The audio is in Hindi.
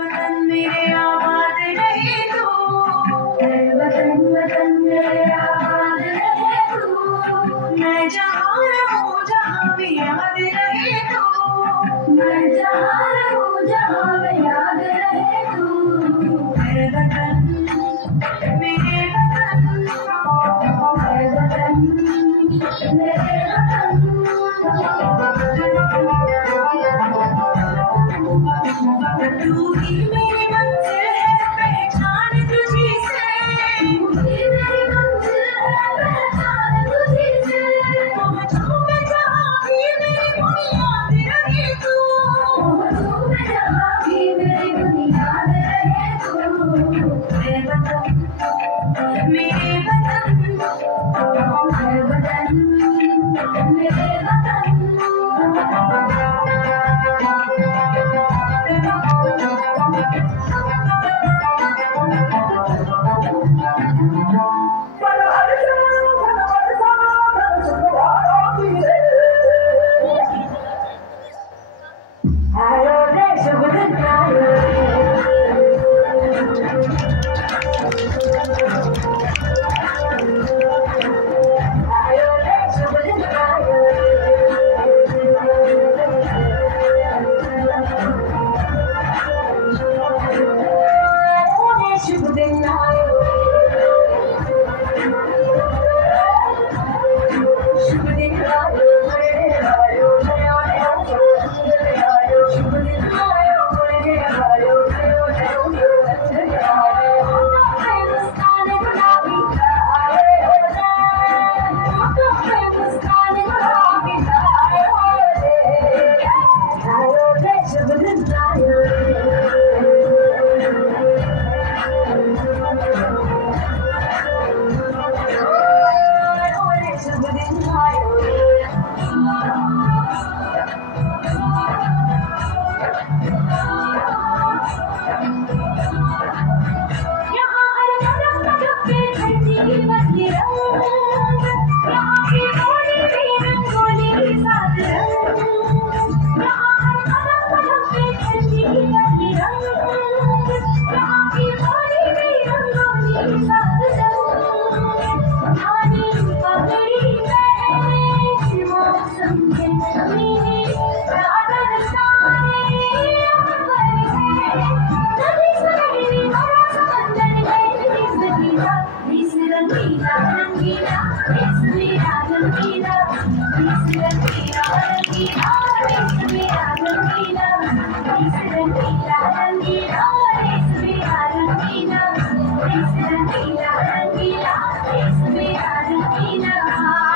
वतन मेरे आबाद रहे तू, वतन वतन मेरे आबाद रहे तू। मैं जहाँ रहूँ जहाँ भी याद रहे तू, मैं जहाँ रहूँ जहाँ भी याद रहे तू। मेरे वतन मेरे वतन मेरे वतन मेरे वतन। तू ही मेरी मंजिल है पहचान तुझी से, तू ही मेरी मंजिल है पहचान तुझी से। पहुँचूं मैं जहाँ भी मेरी बुनियाद रहे तू, पहुँचूं मैं जहाँ भी मेरी बुनियाद रहे तू। मेरे वतन मेरे वतन मेरे वतन मेरे वतन। Rangila,